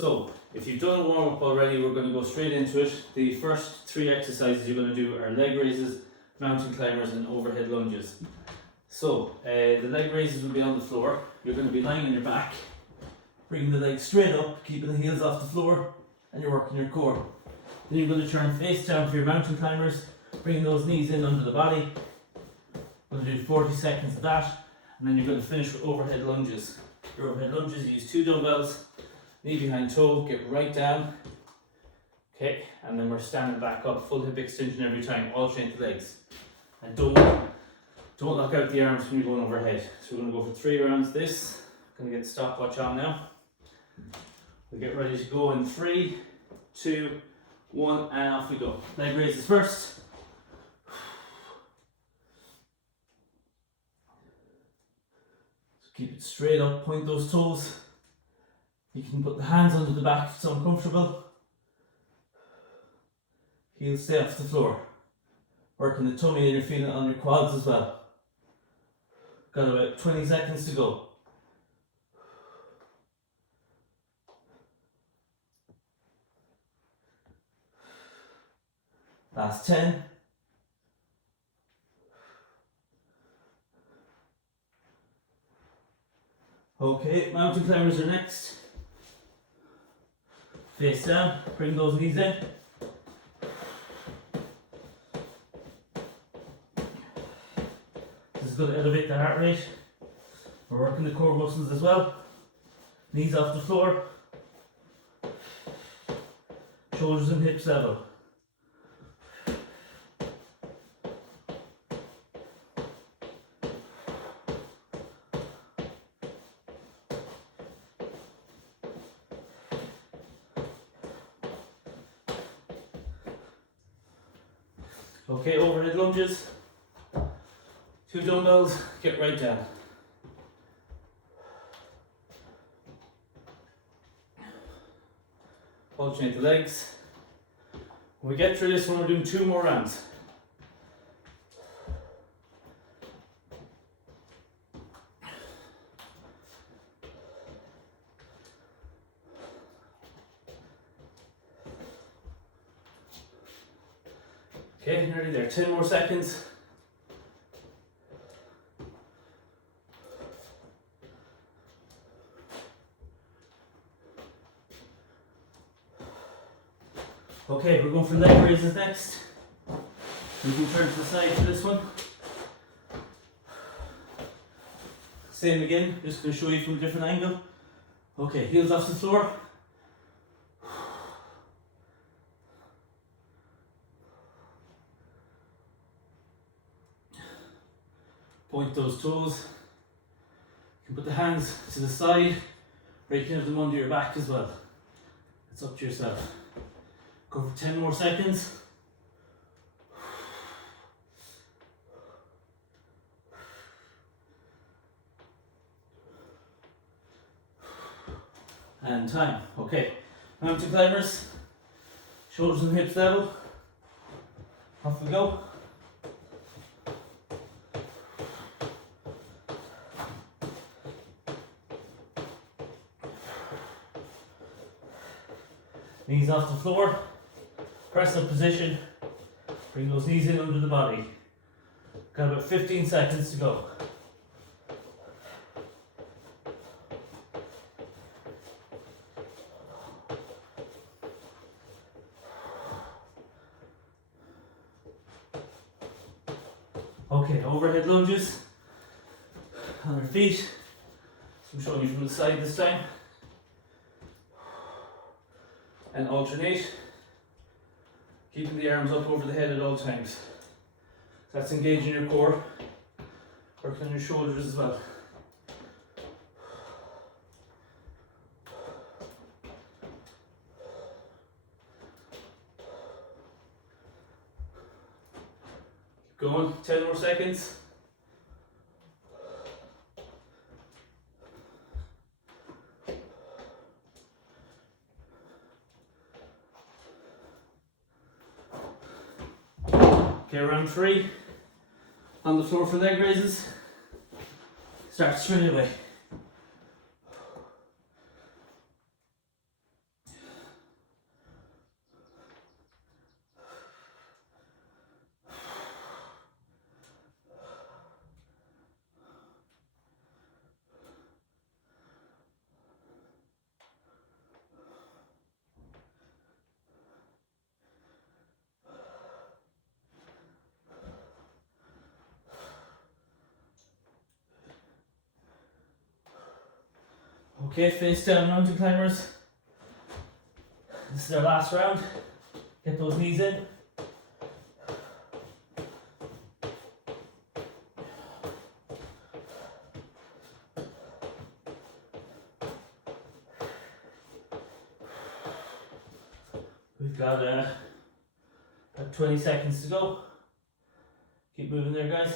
So, if you've done a warm up already, we're going to go straight into it. The first 3 exercises you're going to do are leg raises, mountain climbers and overhead lunges. So, the leg raises will be on the floor. You're going to be lying on your back, bringing the legs straight up, keeping the heels off the floor, and you're working your core. Then you're going to turn face down for your mountain climbers, bringing those knees in under the body. We're going to do 40 seconds of that, and then you're going to finish with overhead lunges. Your overhead lunges, you use 2 dumbbells, knee behind toe, get right down. Okay, and then we're standing back up, full hip extension every time, alternate the legs. And don't lock out the arms when you're going overhead. So we're going to go for 3 rounds this. I'm going to get the stopwatch on now. We'll get ready to go in 3, 2, 1, and off we go. Leg raises first. So keep it straight up, point those toes. You can put the hands under the back if it's uncomfortable. Heels stay off the floor. Working the tummy and you're feeling it on your quads as well. Got about 20 seconds to go. Last 10. Okay, mountain climbers are next. Face down, bring those knees in. This is going to elevate the heart rate. We're working the core muscles as well. Knees off the floor. Shoulders and hips level. Okay, overhead lunges, 2 dumbbells, get right down. Alternate the legs. When we get through this one, we're doing 2 more rounds. Okay, nearly there, 10 more seconds. Okay, we're going for leg raises next. We can turn to the side for this one. Same again, just going to show you from a different angle. Okay, heels off the floor. Point those toes. You can put the hands to the side, or you can have them under your back as well. It's up to yourself. Go for 10 more seconds. And time. Okay, mountain climbers, shoulders and hips level. Off we go. Knees off the floor, press up position, bring those knees in under the body. Got about 15 seconds to go. Okay, overhead lunges on our feet. So I'm showing you from the side this time. And alternate, keeping the arms up over the head at all times. That's engaging your core, working on your shoulders as well. Keep going, 10 more seconds. Okay, round 3. On the floor for leg raises. Start straight away. Okay, face down mountain climbers. This is our last round. Get those knees in. We've got about 20 seconds to go. Keep moving there, guys.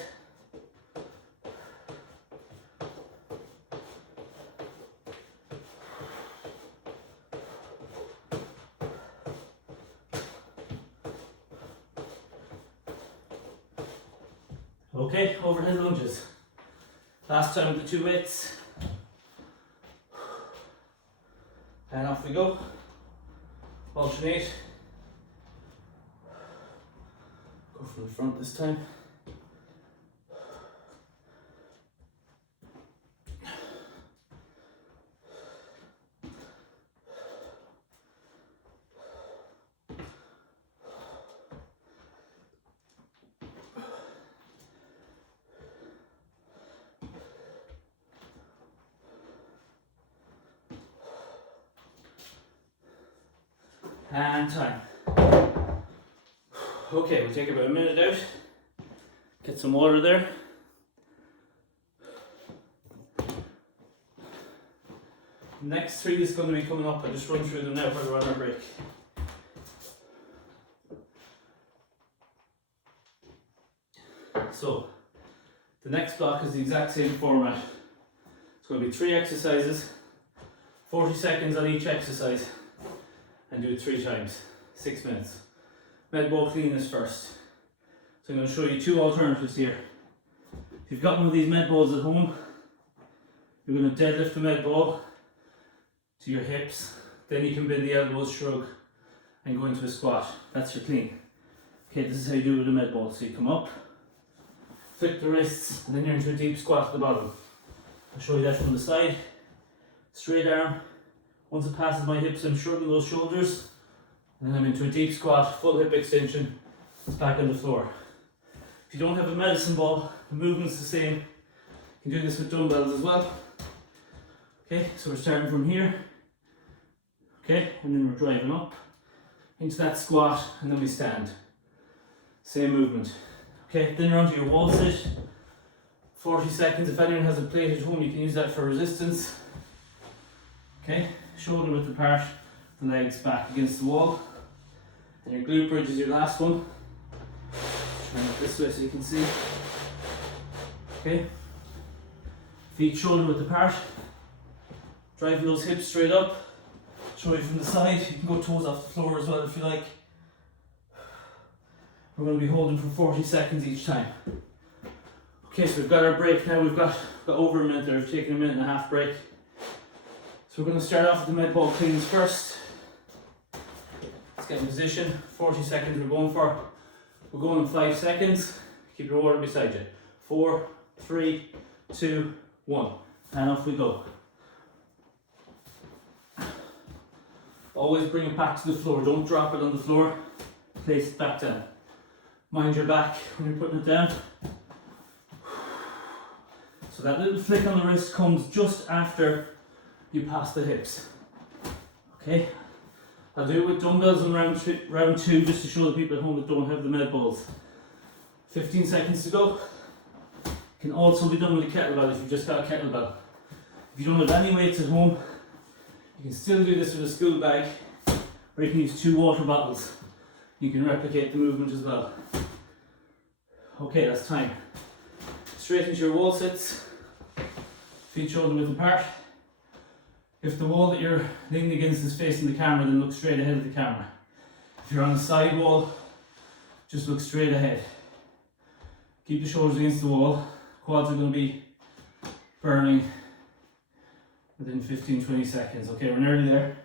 Okay, overhead lunges. Last time with the 2 weights. And off we go. Alternate. Go from the front this time. And time. Okay, we'll take about a minute out. Get some water there. Next 3 is going to be coming up. I'll just run through them now while we're on our break. So, the next block is the exact same format. It's going to be 3 exercises, 40 seconds on each exercise, and do it 3 times, 6 minutes. Med ball clean is first. So I'm going to show you 2 alternatives here. If you've got one of these med balls at home, you're going to deadlift the med ball to your hips, then you can bend the elbows, shrug, and go into a squat. That's your clean. Okay, this is how you do it with a med ball. So you come up, flick the wrists, and then you're into a deep squat at the bottom. I'll show you that from the side. Straight arm. Once it passes my hips, I'm shrugging those shoulders, and then I'm into a deep squat, full hip extension, it's back on the floor. If you don't have a medicine ball, the movement's the same. You can do this with dumbbells as well. Okay, so we're starting from here. Okay, and then we're driving up into that squat, and then we stand. Same movement. Okay, then you're onto your wall sit. 40 seconds. If anyone has a plate at home, you can use that for resistance. Okay, shoulder width apart, the legs back against the wall. And your glute bridge is your last one. Turn it this way so you can see. Okay, feet shoulder width apart. Driving those hips straight up. Show you from the side. You can go toes off the floor as well if you like. We're going to be holding for 40 seconds each time. Okay, so we've got our break now. We've got over a minute there. We've taken a minute and a half break. So we're going to start off with the med ball cleans first. Let's get in position. 40 seconds we're going for. We're going in 5 seconds. Keep your water beside you. 4, 3, 2, 1. And off we go. Always bring it back to the floor. Don't drop it on the floor. Place it back down. Mind your back when you're putting it down. So that little flick on the wrist comes just after you pass the hips. Okay, I'll do it with dumbbells in round 2 just to show the people at home that don't have the med balls. 15 seconds to go. Can also be done with a kettlebell if you've just got a kettlebell. If you don't have any weights at home, you can still do this with a school bag, or you can use 2 water bottles. You can replicate the movement as well. Okay, that's time. Straight into your wall sits. Feet shoulder width apart. If the wall that you're leaning against is facing the camera, then look straight ahead of the camera. If you're on a side wall, just look straight ahead. Keep the shoulders against the wall. Quads are going to be burning within 15-20 seconds. Okay, we're nearly there.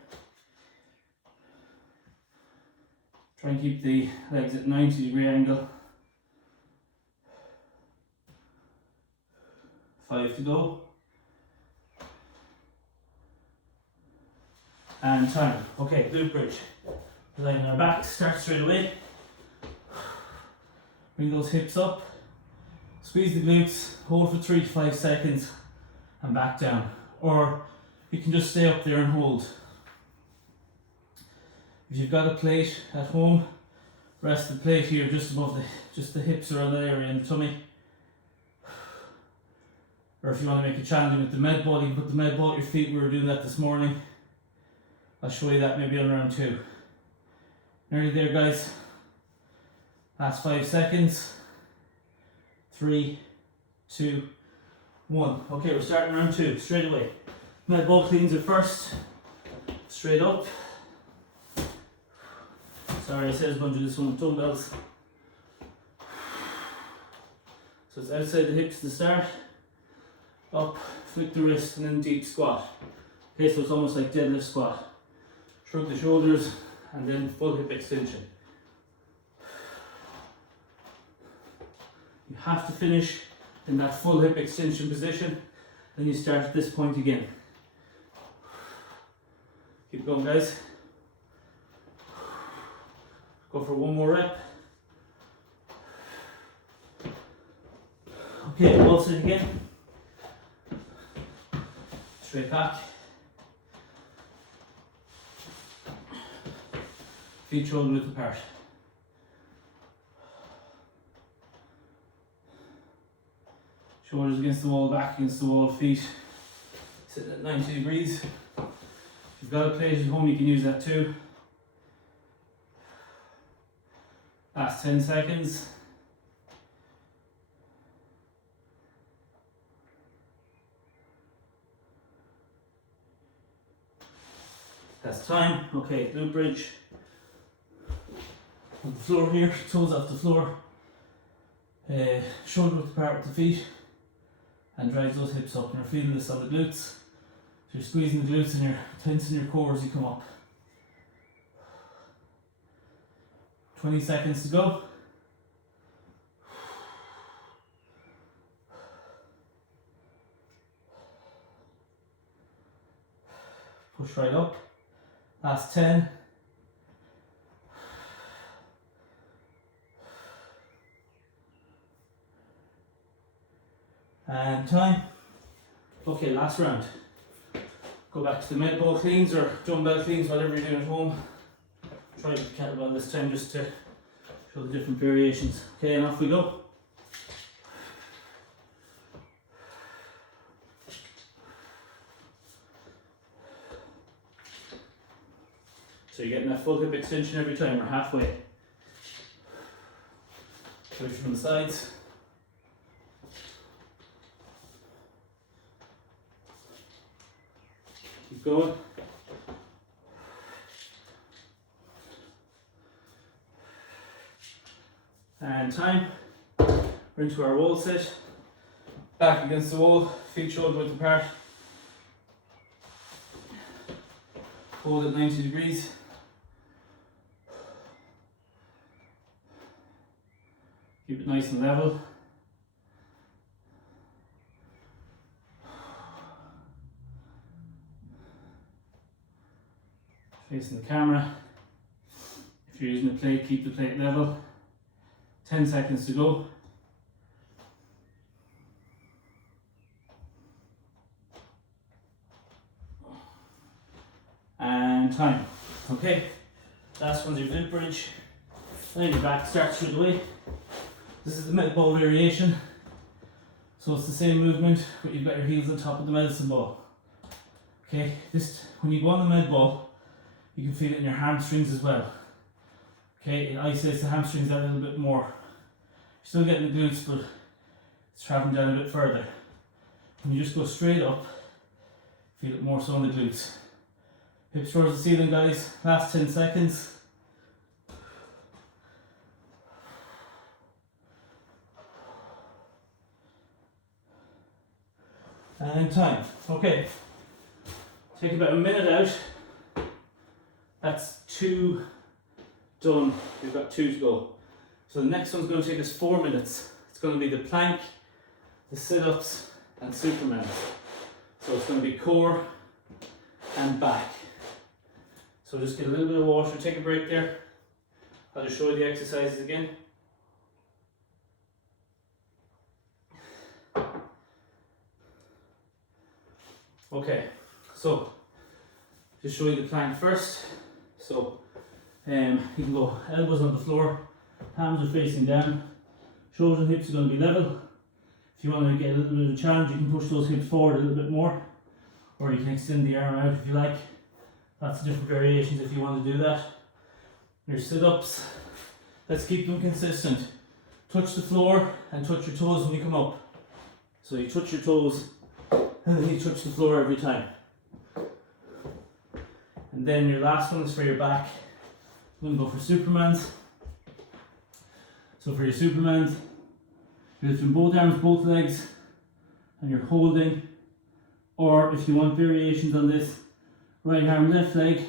Try and keep the legs at 90-degree angle. 5 to go. And time. Okay, glute bridge. Lying on our back, start straight away. Bring those hips up. Squeeze the glutes, hold for 3 to 5 seconds, and back down. Or you can just stay up there and hold. If you've got a plate at home, rest the plate here just above just the hips around that area in the tummy. Or if you want to make it challenging with the med ball, you can put the med ball at your feet. We were doing that this morning. I'll show you that maybe on round 2. Nearly there, guys. Last 5 seconds. 3, 2, 1. Okay, we're starting round 2 straight away. Med ball cleans it first. Straight up. Sorry, I said I was going to do this one with dumbbells. So it's outside the hips to start. Up, flick the wrist, and then deep squat. Okay, so it's almost like deadlift squat. Shrug the shoulders, and then full hip extension. You have to finish in that full hip extension position, then you start at this point again. Keep going, guys. Go for one more rep. Okay, pulse it again. Straight back. Feet shoulder width apart. Shoulders against the wall, back against the wall, feet sitting at 90 degrees. If you've got a plate at home, you can use that too. Last 10 seconds. That's time. Okay, glute bridge. On the floor here, toes off the floor. Shoulder width apart with the feet. And drive those hips up. And you're feeling this on the glutes. So you're squeezing the glutes and you're tensing your core as you come up. 20 seconds to go. Push right up. Last 10. And time. Okay, last round. Go back to the med ball cleans or dumbbell cleans, whatever you're doing at home. Try with the kettlebell this time just to show the different variations. Okay, and off we go. So you're getting that full hip extension every time. We're halfway. Push from the sides. Keep going. And time. We're into our wall sit. Back against the wall, feet shoulder width apart. Hold at 90 degrees. Keep it nice and level. Facing the camera. If you're using a plate, keep the plate level. 10 seconds to go. And time. Okay, last one's your glute bridge. Then your back starts through the way. This is the med ball variation. So it's the same movement, but you've got your heels on top of the medicine ball. Okay, when you go on the med ball, you can feel it in your hamstrings as well. Okay, it isolates the hamstrings a little bit more. You're still getting the glutes, but it's traveling down a bit further. When you just go straight up, feel it more so on the glutes. Hips towards the ceiling, guys. Last 10 seconds. And time. Okay. Take about a minute out. That's 2 done. We've got 2 to go. So the next one's going to take us 4 minutes. It's going to be the plank, the sit-ups, and Superman. So it's going to be core and back. So just get a little bit of water, take a break there. I'll just show you the exercises again. Okay, so So, just show you the plank first. So, you can go elbows on the floor, palms are facing down, shoulders and hips are going to be level. If you want to get a little bit of a challenge, you can push those hips forward a little bit more, or you can extend the arm out if you like. Lots of different variations if you want to do that. Your sit-ups, let's keep them consistent. Touch the floor and touch your toes when you come up. So you touch your toes and then you touch the floor every time. And then your last one is for your back. I'm going to go for Supermans. So for your Supermans, you're lifting both arms, both legs, and you're holding. Or if you want variations on this, right arm, left leg,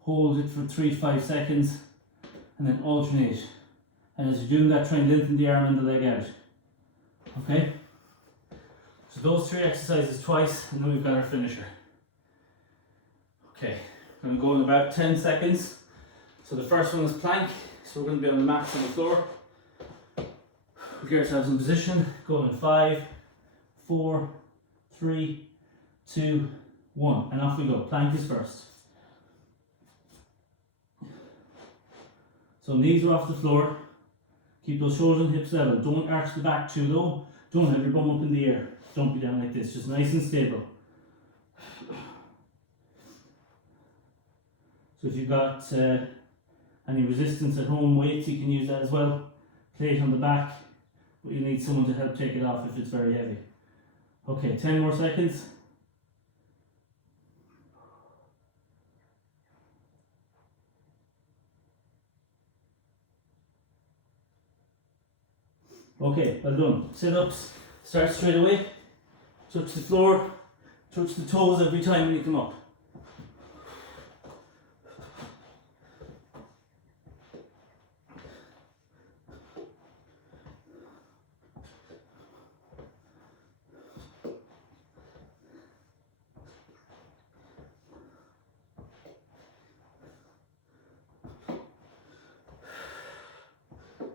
hold it for 3 to 5 seconds, and then alternate. And as you're doing that, try and lengthen the arm and the leg out. Okay? So those 3 exercises twice, and then we've got our finisher. Okay, I'm going to go in about 10 seconds. So the first one is plank, so we're going to be on the mats on the floor. We'll get ourselves in position, go in 5, 4, 3, 2, 1, and off we go. Plank is first. So knees are off the floor, keep those shoulders and hips level, don't arch the back too low, don't have your bum up in the air, don't be down like this, just nice and stable. So if you've got any resistance at home, weights, you can use that as well. Plate on the back, but you need someone to help take it off if it's very heavy. Okay, 10 more seconds. Okay, well done. Sit-ups, start straight away. Touch the floor, touch the toes every time when you come up.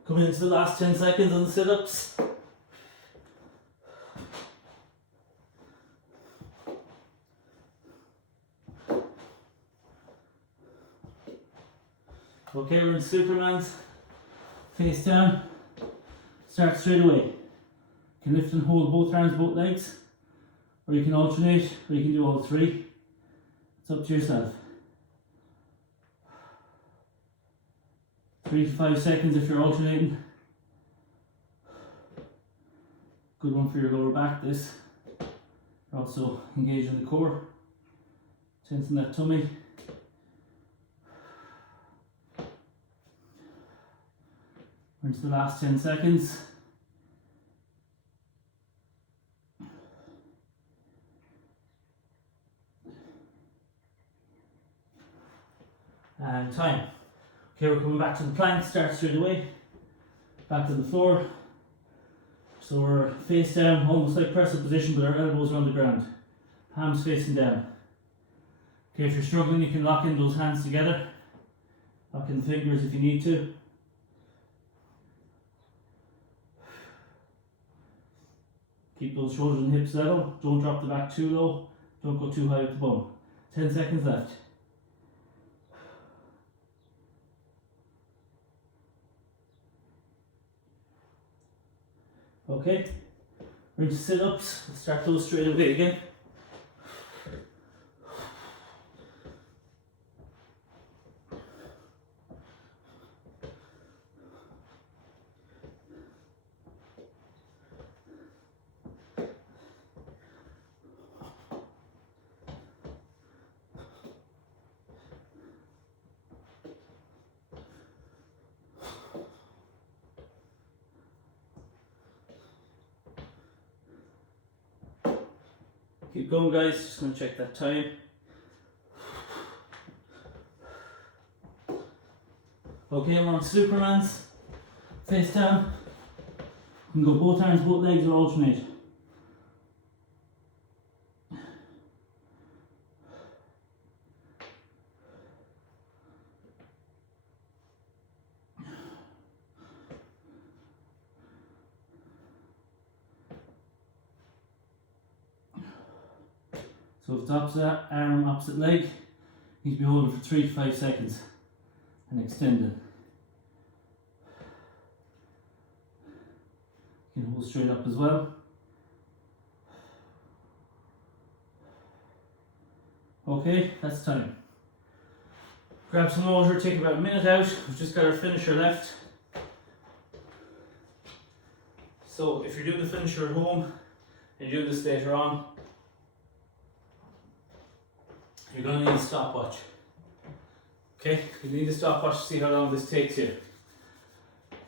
Coming into the last 10 seconds on the sit-ups. Okay, we're in Supermans. Face down. Start straight away. You can lift and hold both arms, both legs, or you can alternate, or you can do all 3. It's up to yourself. 3 to 5 seconds if you're alternating. Good one for your lower back, this. You're also engaging the core. Tensing that tummy. We're into the last 10 seconds. And time. Okay, we're coming back to the plank, start straight away. Back to the floor. So we're face down, almost like press up position, but our elbows are on the ground. Palms facing down. Okay, if you're struggling, you can lock in those hands together. Lock in the fingers if you need to. Keep those shoulders and hips level. Don't drop the back too low. Don't go too high with the bum. 10 seconds left. Okay, we're into sit-ups. Let's start those straight away again. Keep going, guys, just going to check that time. Okay, we're on Supermans. Face down. You can go both arms, both legs, or alternate. So if it's opposite arm, opposite leg, you need to be holding for 3 to 5 seconds and extending. You can hold straight up as well. Okay, that's time. Grab some water, take about a minute out. We've just got our finisher left. So if you're doing the finisher at home and you're doing this later on, you're going to need a stopwatch. Okay, you need a stopwatch to see how long this takes you.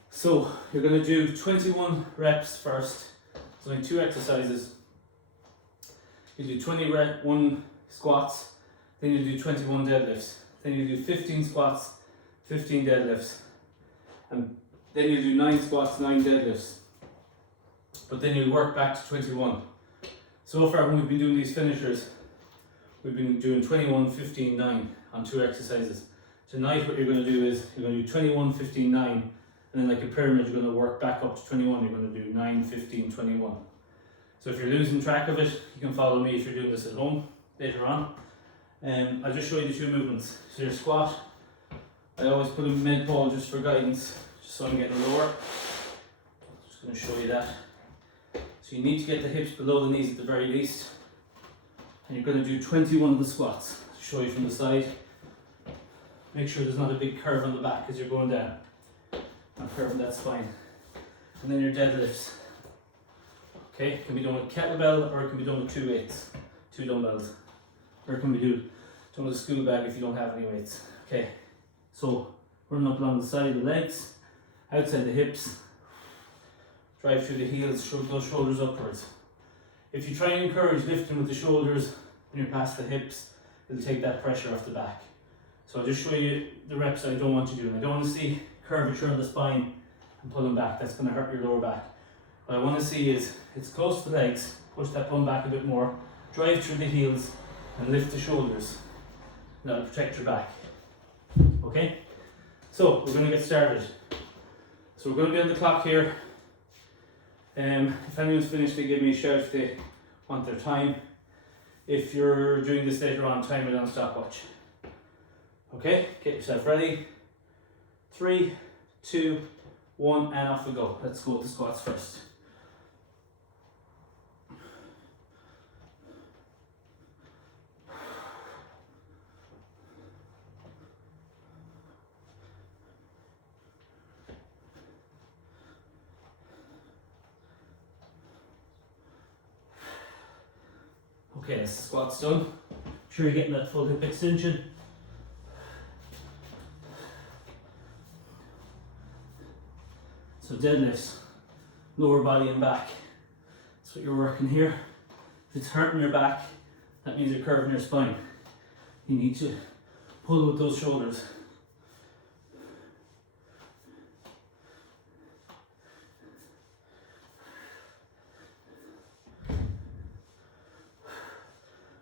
So you're going to do 21 reps first. It's only 2 exercises. You do 21 squats, then you do 21 deadlifts. Then you do 15 squats, 15 deadlifts. And then you do 9 squats, 9 deadlifts. But then you work back to 21. So far when we've been doing these finishers, we've been doing 21, 15, 9 on 2 exercises. Tonight what you're going to do is you're going to do 21, 15, 9, and then like a pyramid you're going to work back up to 21. You're going to do 9, 15, 21. So if you're losing track of it, you can follow me if you're doing this at home later on. I'll just show you the 2 movements. So your squat, I always put a med ball just for guidance, just so I'm getting lower. Just going to show you that. So you need to get the hips below the knees at the very least. And you're going to do 21 of the squats. I'll show you from the side. Make sure there's not a big curve on the back as you're going down. Not curving that spine. And then your deadlifts. Okay, it can be done with kettlebell or it can be done with 2 weights, 2 dumbbells. Or it can be done with a school bag if you don't have any weights. Okay, so running up along the side of the legs, outside the hips, drive through the heels, shrug those shoulders upwards. If you try and encourage lifting with the shoulders when you're past the hips, it'll take that pressure off the back. So I'll just show you the reps I don't want you doing. I don't want to see curvature on the spine and pulling back. That's going to hurt your lower back. What I want to see is it's close to the legs, push that bum back a bit more, drive through the heels and lift the shoulders. That'll protect your back. Okay? So we're going to get started. So we're going to be on the clock here. If anyone's finished, they give me a shout if they want their time. If you're doing this later on, time it on stopwatch. Okay, get yourself ready. 3, 2, 1, and off we go. Let's go with the squats first. Okay, that's the squats done. Sure you're getting that full hip extension. So deadlifts, lower body and back. That's what you're working here. If it's hurting your back, that means you're curving your spine. You need to pull with those shoulders.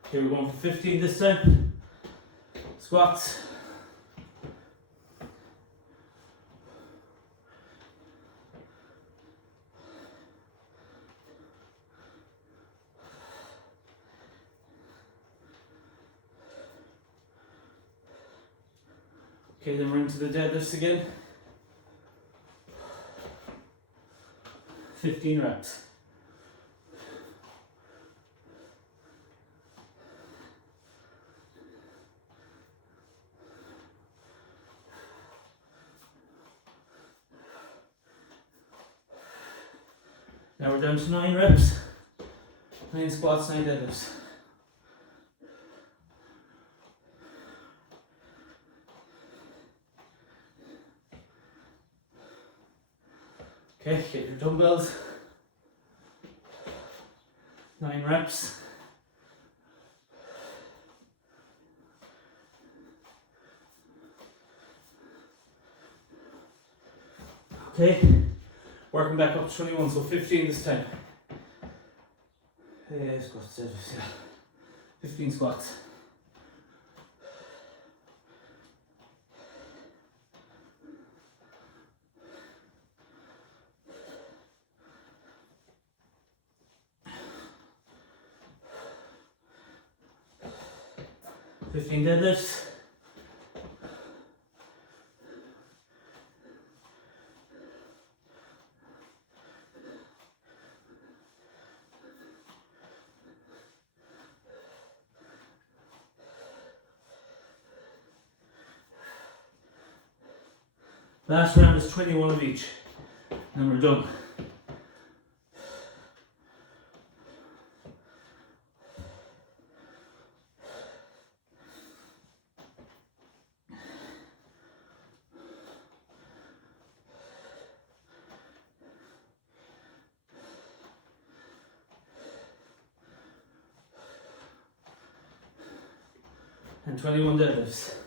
Okay, we're going for 15 this time. Squats. Okay, then we're into the deadlifts again. 15 reps. Now we're down to 9 reps. 9 squats, 9 deadlifts. Okay, get your dumbbells. 9 reps. Okay, working back up to 21, so 15 this time. Squats, yeah. 15 squats. 15 deadlifts. Last round is 21 of each, and we're done. And 21 deadlifts.